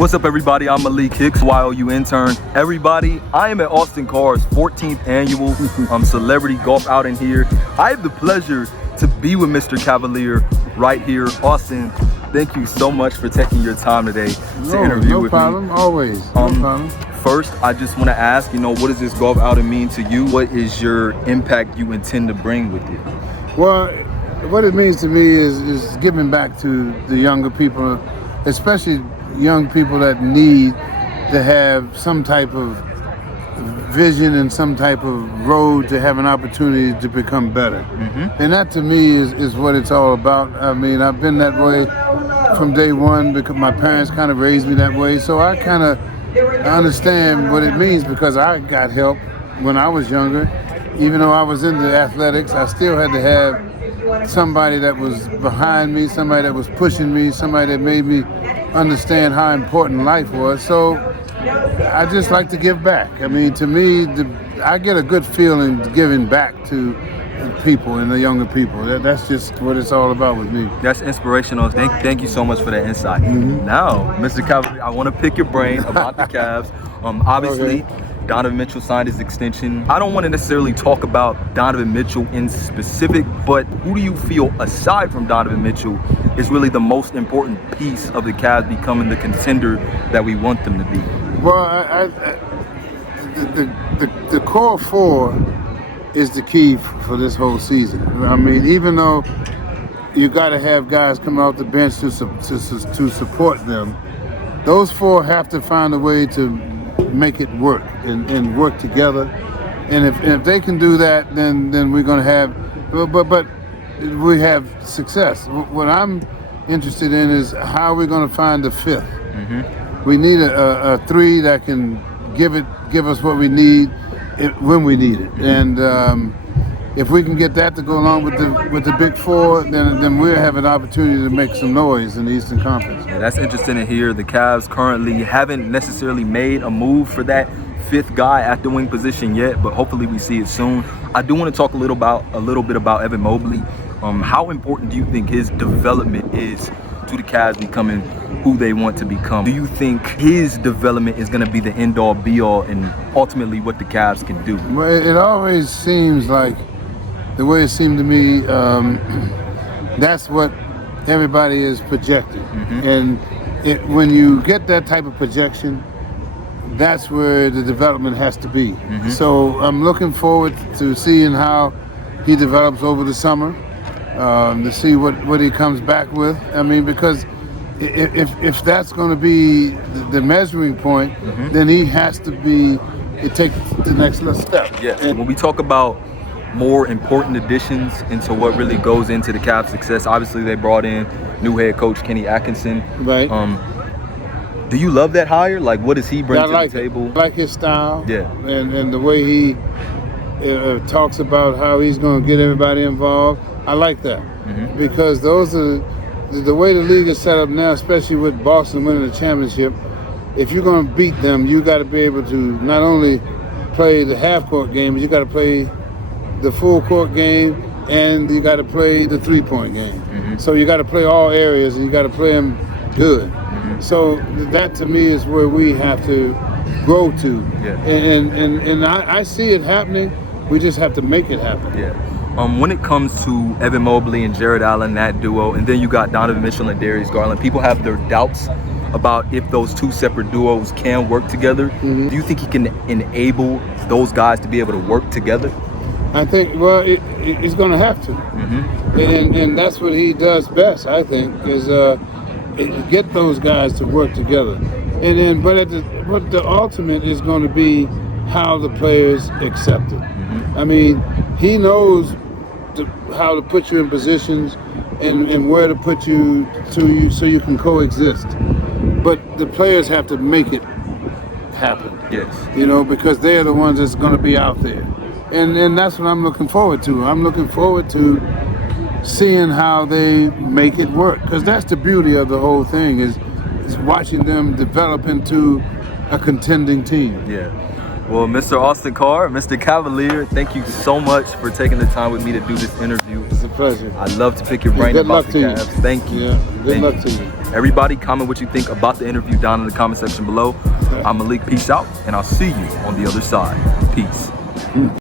What's up, everybody? I'm Malik Hicks, YOU intern. Everybody, I am at Austin Carr's 14th annual celebrity golf outing here. I have the pleasure to be with Mr. Cavalier right here. Austin, thank you so much for taking your time today to interview with me. No problem, always. No problem. First, I just want to ask, what does this golf outing mean to you? What is your impact you intend to bring with it? Well, what it means to me is giving back to the younger people, especially young people that need to have some type of vision and some type of road to have an opportunity to become better. And that to me is what it's all about. I mean, I've been that way from day one because my parents kind of raised me that way. So I kind of understand what it means because I got help when I was younger. Even though I was into athletics, I still had to have somebody that was behind me, somebody that was pushing me, somebody that made me understand how important life was. So I just like to give back. I mean, to me, I get a good feeling giving back to the people and the younger people. That's just what it's all about with me. That's inspirational. Thank you so much for that insight. Now, Mr. Cavalier, I want to pick your brain about the Cavs. Obviously, Okay. Donovan Mitchell signed his extension. I don't want to necessarily talk about Donovan Mitchell in specific, but who do you feel, aside from Donovan Mitchell, is really the most important piece of the Cavs becoming the contender that we want them to be? Well, the core four is the key for this whole season. I mean, even though you got to have guys come off the bench to support them, those four have to find a way to make it work and work together. And if they can do that, then we're going to have, but we have success. What I'm interested in is how we're going to find the fifth. We need a three that can give us what we need when we need it. And if we can get that to go along with the big four, then we'll have an opportunity to make some noise in the Eastern Conference. Yeah, that's interesting to hear. The Cavs currently haven't necessarily made a move for that fifth guy at the wing position yet, but hopefully we see it soon. I do want to talk a little bit about Evan Mobley. How important do you think his development is to the Cavs becoming who they want to become? Do you think his development is going to be the end-all, be-all, and ultimately what the Cavs can do? Well, it always seems like, the way it seemed to me, that's what everybody is projecting. And when you get that type of projection, that's where the development has to be. So I'm looking forward to seeing how he develops over the summer, to see what he comes back with. I mean, because if that's going to be the measuring point, then he has to take the next little step. Yeah. When we talk about more important additions into what really goes into the Cavs' success, obviously they brought in new head coach Kenny Atkinson. Right. Do you love that hire? Like, what does he bring to the table? I like his style. Yeah. And the way he talks about how he's going to get everybody involved. I like that. Because those are the way the league is set up now, especially with Boston winning the championship. If you're going to beat them, you got to be able to not only play the half-court game, but you got to play the full court game, and you got to play the three-point game. So you got to play all areas, and you got to play them good. So that to me is where we have to grow to. Yeah. And I see it happening. We just have to make it happen. Yeah. When it comes to Evan Mobley and Jared Allen, that duo, and then you got Donovan Mitchell and Darius Garland, people have their doubts about if those two separate duos can work together. Do you think he can enable those guys to be able to work together? I think, well, it's going to have to. And that's what he does best, I think, is get those guys to work together. And then, but the ultimate is going to be how the players accept it. I mean, he knows how to put you in positions and where to put you so you can coexist. But the players have to make it happen. Yes. Because they're the ones that's going to be out there. And that's what I'm looking forward to. I'm looking forward to seeing how they make it work. Because that's the beauty of the whole thing is watching them develop into a contending team. Yeah. Well, Mr. Austin Carr, Mr. Cavalier, thank you so much for taking the time with me to do this interview. It's a pleasure. I'd love to pick your brain Good about luck the to Cavs. you. Thank you. Yeah. Good Thank luck you. to you. Everybody, comment what you think about the interview down in the comment section below. I'm Malik, peace out, and I'll see you on the other side. Peace.